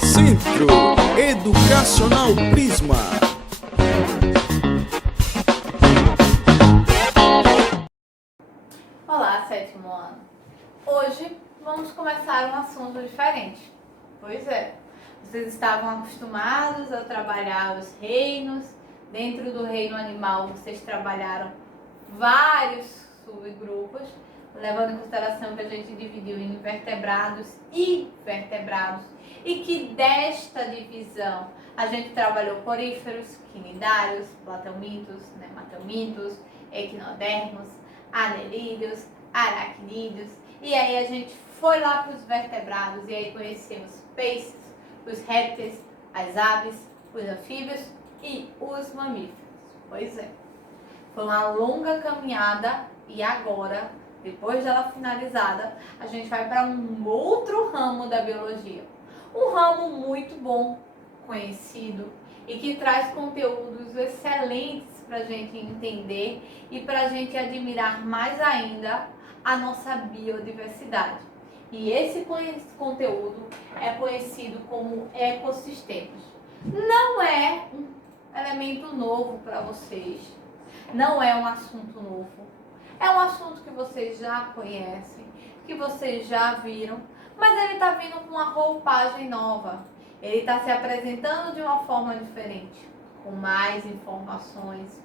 Centro Educacional Prisma. Olá, sétimo ano. Hoje vamos começar um assunto diferente. Pois é, vocês estavam acostumados a trabalhar os reinos. Dentro do reino animal, vocês trabalharam vários subgrupos, levando em consideração que a gente dividiu em invertebrados e vertebrados, e que desta divisão a gente trabalhou poríferos, quinidários, plateumintos, nematelmintos, equinodermos, anelídeos, aracnídeos, e aí a gente foi lá para os vertebrados e aí conhecemos peixes, os répteis, as aves, os anfíbios e os mamíferos. Pois é, foi uma longa caminhada e agora, depois dela finalizada, a gente vai para um outro ramo da biologia. Um ramo muito bom, conhecido e que traz conteúdos excelentes para a gente entender e para a gente admirar mais ainda a nossa biodiversidade. E esse conteúdo é conhecido como ecossistemas. Não é um elemento novo para vocês, não é um assunto novo, é um assunto que vocês já conhecem, que vocês já viram, mas ele está vindo com uma roupagem nova, ele está se apresentando de uma forma diferente, com mais informações,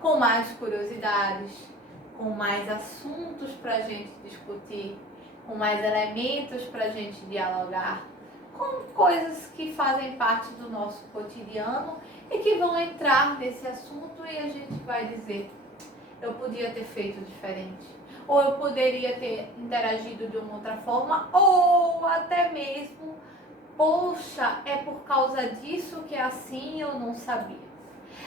com mais curiosidades, com mais assuntos para a gente discutir, com mais elementos para a gente dialogar, com coisas que fazem parte do nosso cotidiano e que vão entrar nesse assunto e a gente vai dizer, eu podia ter feito diferente, ou eu poderia ter interagido de uma outra forma, ou até mesmo, poxa, é por causa disso que é assim, eu não sabia.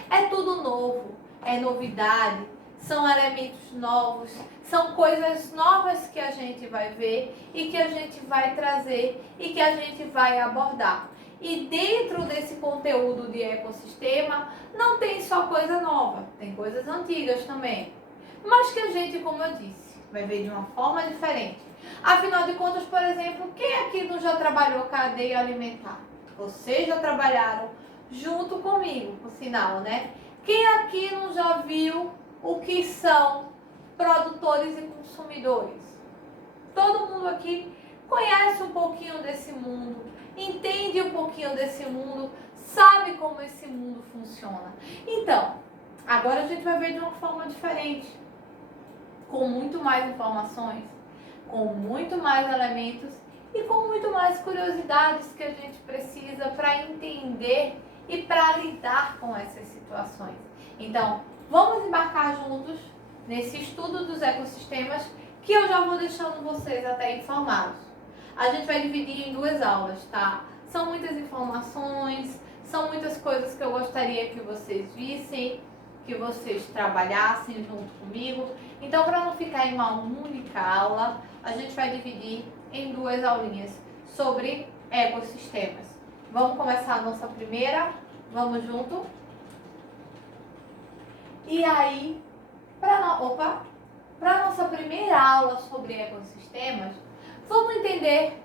É tudo novo, é novidade, são elementos novos, são coisas novas que a gente vai ver e que a gente vai trazer e que a gente vai abordar. E dentro desse conteúdo de ecossistema, não tem só coisa nova, tem coisas antigas também. Mas que a gente, como eu disse, vai ver de uma forma diferente. Afinal de contas, por exemplo, quem aqui não já trabalhou cadeia alimentar? Vocês já trabalharam junto comigo, por sinal, né? Quem aqui não já viu o que são produtores e consumidores? Todo mundo aqui conhece um pouquinho desse mundo, entende um pouquinho desse mundo, sabe como esse mundo funciona. Então, agora a gente vai ver de uma forma diferente, com muito mais informações, com muito mais elementos e com muito mais curiosidades que a gente precisa para entender e para lidar com essas situações. Então, vamos embarcar juntos nesse estudo dos ecossistemas que eu já vou deixando vocês até informados. A gente vai dividir em duas aulas, tá? São muitas informações, são muitas coisas que eu gostaria que vocês vissem, que vocês trabalhassem junto comigo. Então, para não ficar em uma única aula, a gente vai dividir em duas aulinhas sobre ecossistemas. Vamos começar a nossa primeira? Vamos junto? E aí, para a nossa primeira aula sobre ecossistemas, vamos entender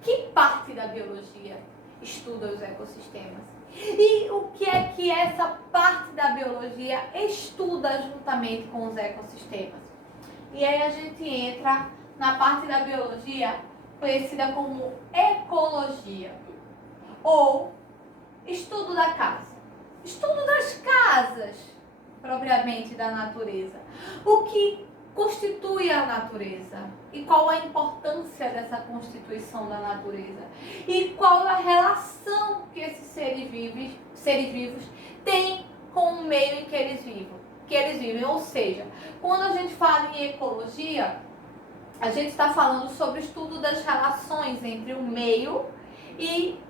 que parte da biologia estuda os ecossistemas. E o que é que essa parte da biologia estuda juntamente com os ecossistemas. E aí a gente entra na parte da biologia conhecida como ecologia, ou estudo da casa. Estudo das casas, propriamente da natureza. O que constitui a natureza e qual a importância dessa constituição da natureza e qual a relação que esses seres vivos têm com o meio em que eles vivem. Ou seja, quando a gente fala em ecologia, a gente está falando sobre o estudo das relações entre o meio e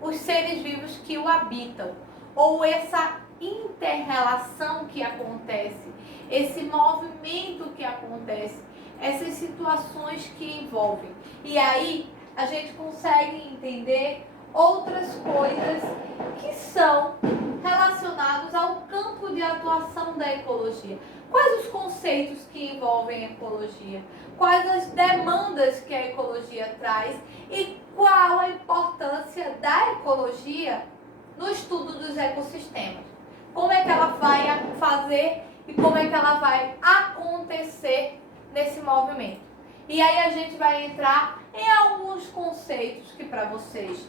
os seres vivos que o habitam, ou essa inter-relação que acontece, esse movimento que acontece, essas situações que envolvem. E aí a gente consegue entender outras coisas que são relacionados ao campo de atuação da ecologia. Quais os conceitos que envolvem a ecologia? Quais as demandas que a ecologia traz e qual a importância da ecologia no estudo dos ecossistemas? Como é que ela vai fazer e como é que ela vai acontecer nesse movimento? E aí a gente vai entrar em alguns conceitos que para vocês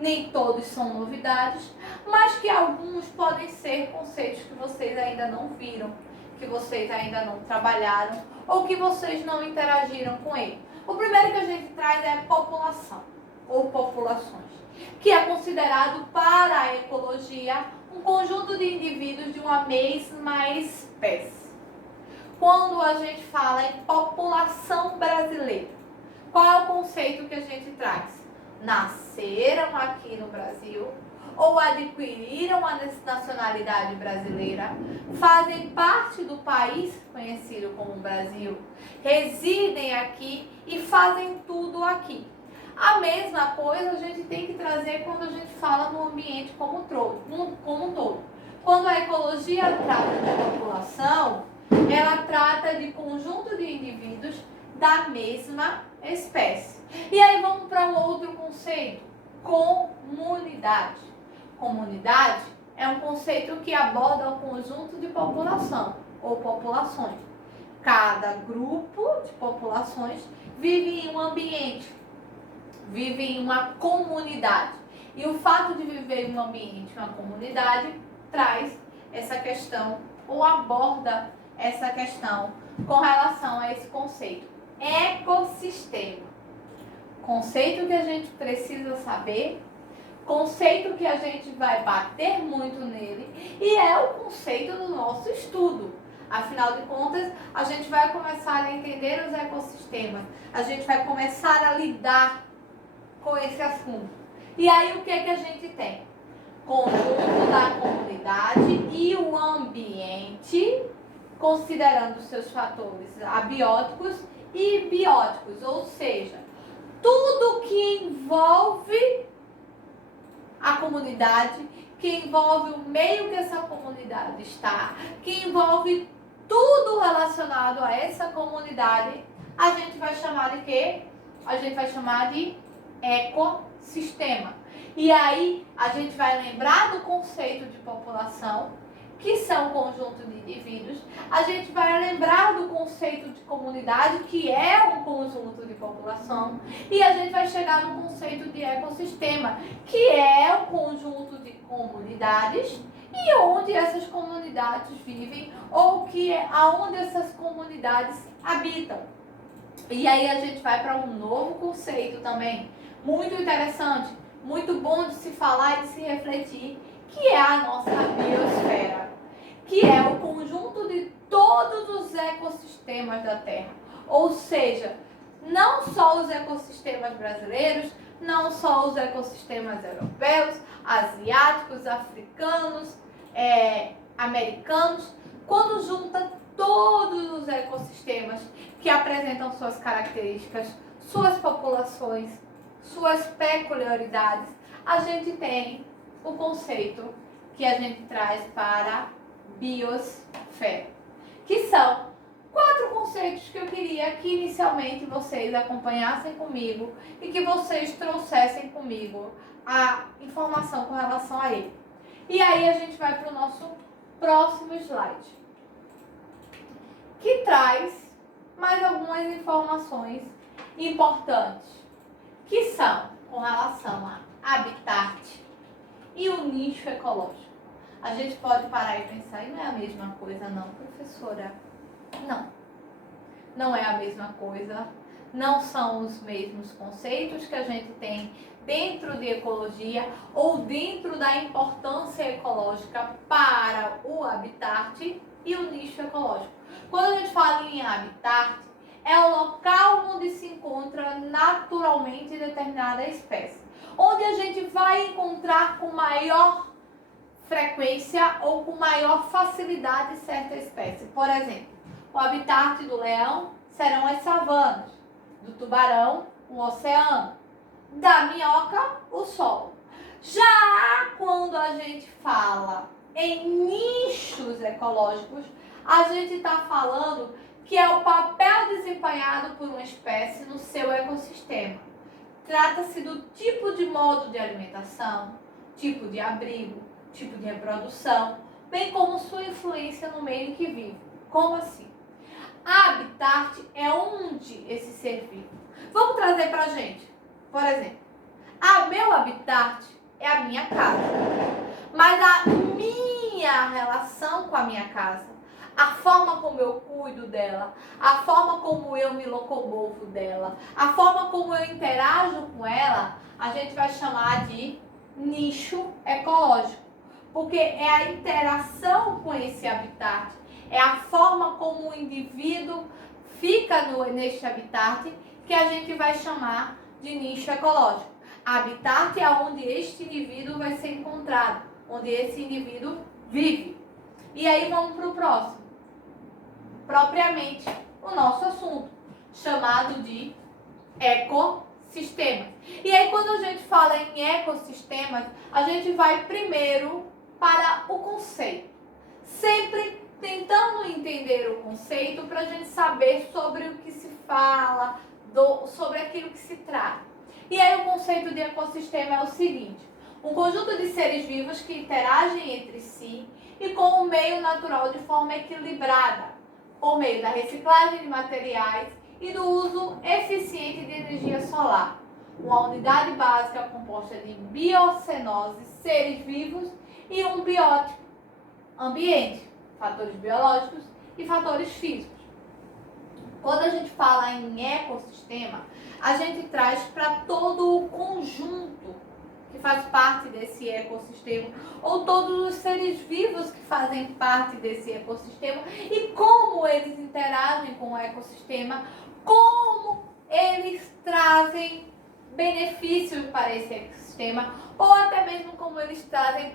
nem todos são novidades, mas que alguns podem ser conceitos que vocês ainda não viram, que vocês ainda não trabalharam ou que vocês não interagiram com ele. O primeiro que a gente traz é população ou populações, que é considerado para a ecologia um conjunto de indivíduos de uma mesma espécie. Quando a gente fala em população brasileira, qual é o conceito que a gente traz? Nasceram aqui no Brasil ou adquiriram a nacionalidade brasileira, fazem parte do país conhecido como Brasil, residem aqui e fazem tudo aqui. A mesma coisa a gente tem que trazer quando a gente fala no ambiente como um todo. Quando a ecologia trata de população, ela trata de conjunto de indivíduos da mesma espécie. E aí vamos para um outro conceito, comunidade. Comunidade é um conceito que aborda um conjunto de população ou populações. Cada grupo de populações vive em um ambiente, vive em uma comunidade. E o fato de viver em um ambiente, uma comunidade, traz essa questão ou aborda essa questão com relação a esse conceito. Ecossistema. Conceito que a gente precisa saber, conceito que a gente vai bater muito nele e é o conceito do nosso estudo. Afinal de contas, a gente vai começar a entender os ecossistemas, a gente vai começar a lidar com esse assunto. E aí o que é que a gente tem? Conjunto da comunidade e o ambiente, considerando seus fatores abióticos e bióticos, ou seja, tudo que envolve a comunidade, que envolve o meio que essa comunidade está, que envolve tudo relacionado a essa comunidade, a gente vai chamar de quê? A gente vai chamar de ecossistema. E aí a gente vai lembrar do conceito de população, que são um conjunto de indivíduos. A gente vai lembrar do conceito de comunidade, que é um conjunto de população. E a gente vai chegar no conceito de ecossistema, que é um conjunto de comunidades e onde essas comunidades vivem ou aonde essas comunidades habitam. E aí a gente vai para um novo conceito também, muito interessante, muito bom de se falar e de se refletir, que é a nossa biosfera, que é o conjunto de todos os ecossistemas da Terra. Ou seja, não só os ecossistemas brasileiros, não só os ecossistemas europeus, asiáticos, africanos, americanos, quando junta todos os ecossistemas que apresentam suas características, suas populações, suas peculiaridades, a gente tem o conceito que a gente traz para a biosfera, que são 4 conceitos que eu queria que inicialmente vocês acompanhassem comigo e que vocês trouxessem comigo a informação com relação a ele. E aí a gente vai para o nosso próximo slide, que traz mais algumas informações importantes, que são com relação a habitat e o nicho ecológico. A gente pode parar e pensar, e não é a mesma coisa não, professora? Não. Não é a mesma coisa, não são os mesmos conceitos que a gente tem dentro de ecologia ou dentro da importância ecológica para o habitat e o nicho ecológico. Quando a gente fala em habitat, é o local onde se encontra naturalmente determinada espécie, onde a gente vai encontrar com maior frequência ou com maior facilidade certa espécie. Por exemplo, o habitat do leão serão as savanas, do tubarão, o oceano, da minhoca, o solo. Já quando a gente fala em nichos ecológicos, a gente está falando que é o papel desempenhado por uma espécie no seu ecossistema. Trata-se do tipo de modo de alimentação, tipo de abrigo, tipo de reprodução, bem como sua influência no meio em que vive. Como assim? Habitat é onde esse ser vive. Vamos trazer para a gente. Por exemplo, meu habitat é a minha casa. Mas a minha relação com a minha casa, a forma como eu cuido dela, a forma como eu me locomovo dela, a forma como eu interajo com ela, a gente vai chamar de nicho ecológico. Porque é a interação com esse habitat, é a forma como o indivíduo fica neste habitat que a gente vai chamar de nicho ecológico. Habitat é onde este indivíduo vai ser encontrado, onde esse indivíduo vive. E aí vamos para o próximo. Propriamente o nosso assunto, chamado de ecossistemas. E aí quando a gente fala em ecossistemas, a gente vai primeiro para o conceito. Sempre tentando entender o conceito para a gente saber sobre o que se fala, sobre aquilo que se trata. E aí o conceito de ecossistema é o seguinte: um conjunto de seres vivos que interagem entre si e com o meio natural de forma equilibrada, por meio da reciclagem de materiais e do uso eficiente de energia solar. Uma unidade básica composta de biocenose, seres vivos, e um biótipo, ambiente, fatores biológicos e fatores físicos. Quando a gente fala em ecossistema, a gente traz para todo o conjunto que faz parte desse ecossistema, ou todos os seres vivos que fazem parte desse ecossistema e como eles interagem com o ecossistema, como eles trazem benefícios para esse ecossistema, ou até mesmo como eles trazem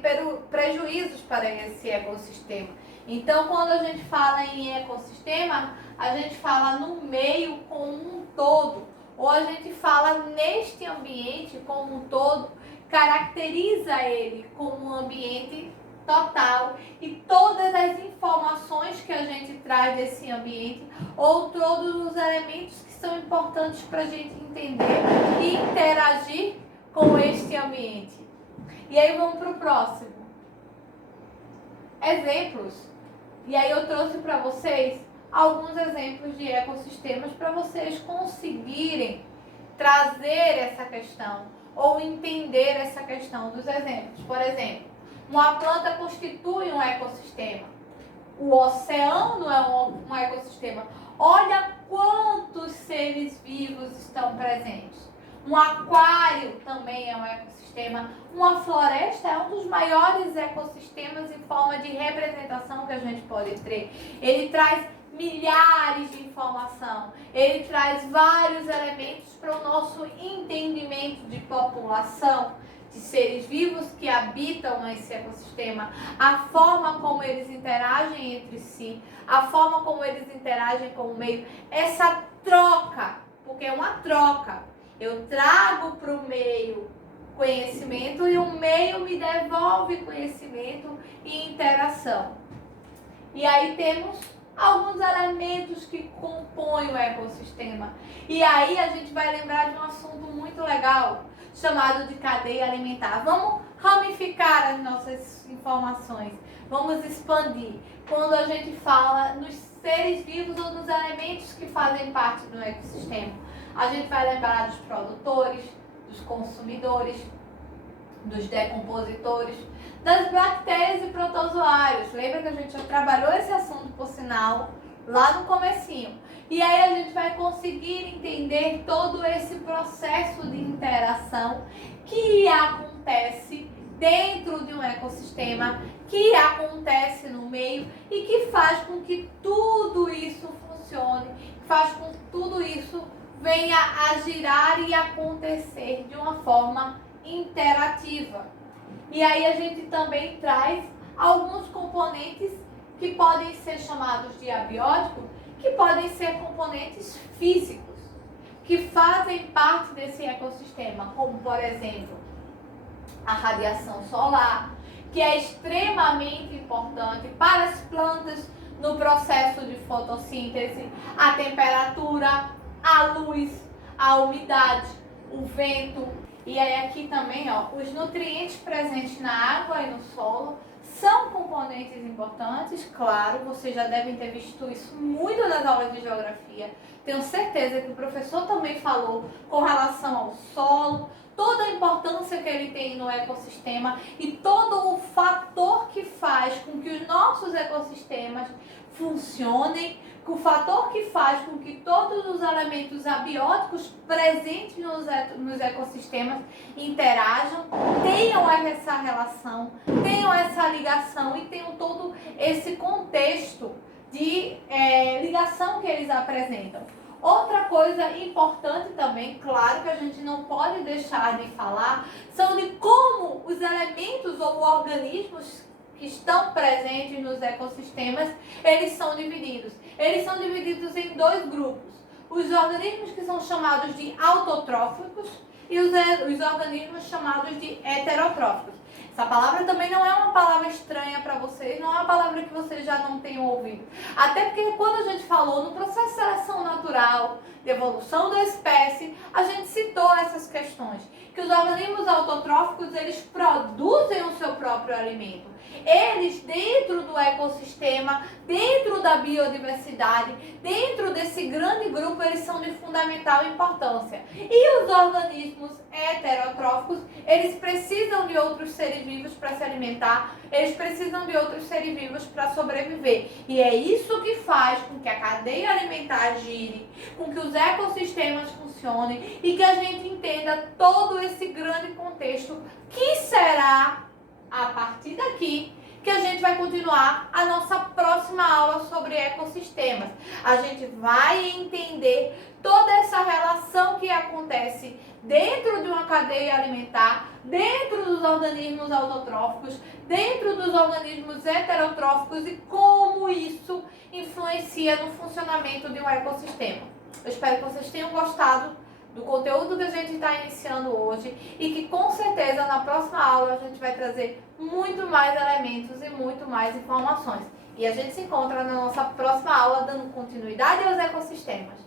prejuízos para esse ecossistema. Então, quando a gente fala em ecossistema, a gente fala no meio como um todo, ou a gente fala neste ambiente como um todo, caracteriza ele como um ambiente total e todas as informações que a gente traz desse ambiente, ou todos os elementos que são importantes para a gente entender e interagir com este ambiente. E aí vamos para o próximo. Exemplos. E aí eu trouxe para vocês alguns exemplos de ecossistemas para vocês conseguirem trazer essa questão ou entender essa questão dos exemplos. Por exemplo, uma planta constitui um ecossistema. O oceano é um ecossistema. Olha quantos seres vivos estão presentes. Um aquário também é um ecossistema. Uma floresta é um dos maiores ecossistemas em forma de representação que a gente pode ter. Ele traz milhares de informação. Ele traz vários elementos para o nosso entendimento de população, de seres vivos que habitam nesse ecossistema, a forma como eles interagem entre si, a forma como eles interagem com o meio, essa troca, porque é uma troca. Eu trago para o meio conhecimento e o meio me devolve conhecimento e interação. E aí temos alguns elementos que compõem o ecossistema. E aí a gente vai lembrar de um assunto muito legal, chamado de cadeia alimentar. Vamos ramificar as nossas informações, vamos expandir. Quando a gente fala nos seres vivos ou nos elementos que fazem parte do ecossistema, a gente vai lembrar dos produtores, dos consumidores, dos decompositores, das bactérias e protozoários. Lembra que a gente já trabalhou esse assunto, por sinal, lá no comecinho. E aí a gente vai conseguir entender todo esse processo de interação que acontece dentro de um ecossistema, que acontece no meio e que faz com que tudo isso funcione, faz com que tudo isso venha a girar e acontecer de uma forma interativa. E aí a gente também traz alguns componentes que podem ser chamados de abióticos, que podem ser componentes físicos, que fazem parte desse ecossistema, como por exemplo, a radiação solar, que é extremamente importante para as plantas no processo de fotossíntese, a temperatura, a luz, a umidade, o vento. E aí aqui também, ó, os nutrientes presentes na água e no solo são componentes importantes, claro, vocês já devem ter visto isso muito nas aulas de geografia. Tenho certeza que o professor também falou com relação ao solo, toda a importância que ele tem no ecossistema e todo o fator que faz com que os nossos ecossistemas funcionem, o fator que faz com que todos os elementos abióticos presentes nos ecossistemas interajam, tenham essa relação, tenham essa ligação e tenham todo esse contexto de ligação que eles apresentam. Outra coisa importante também, claro que a gente não pode deixar de falar, são de como os elementos ou organismos que estão presentes nos ecossistemas, eles são divididos. Eles são divididos em dois grupos. Os organismos que são chamados de autotróficos e os organismos chamados de heterotróficos. Essa palavra também não é uma palavra estranha para vocês, não é uma palavra que vocês já não tenham ouvido. Até porque quando a gente falou no processo de seleção natural, de evolução da espécie, a gente citou essas questões. Que os organismos autotróficos, eles produzem o seu próprio alimento. Eles, dentro do ecossistema, dentro da biodiversidade, dentro desse grande grupo, eles são de fundamental importância. E os organismos heterotróficos, eles precisam de outros seres vivos para se alimentar, eles precisam de outros seres vivos para sobreviver. E é isso que faz com que a cadeia alimentar gire, com que os ecossistemas funcionem e que a gente entenda todo esse grande contexto que será a partir daqui que a gente vai continuar a nossa próxima aula sobre ecossistemas. A gente vai entender toda essa relação que acontece dentro de uma cadeia alimentar, dentro dos organismos autotróficos, dentro dos organismos heterotróficos e como isso influencia no funcionamento de um ecossistema. Eu espero que vocês tenham gostado do conteúdo que a gente está iniciando hoje e que com certeza na próxima aula a gente vai trazer muito mais elementos e muito mais informações. E a gente se encontra na nossa próxima aula dando continuidade aos ecossistemas.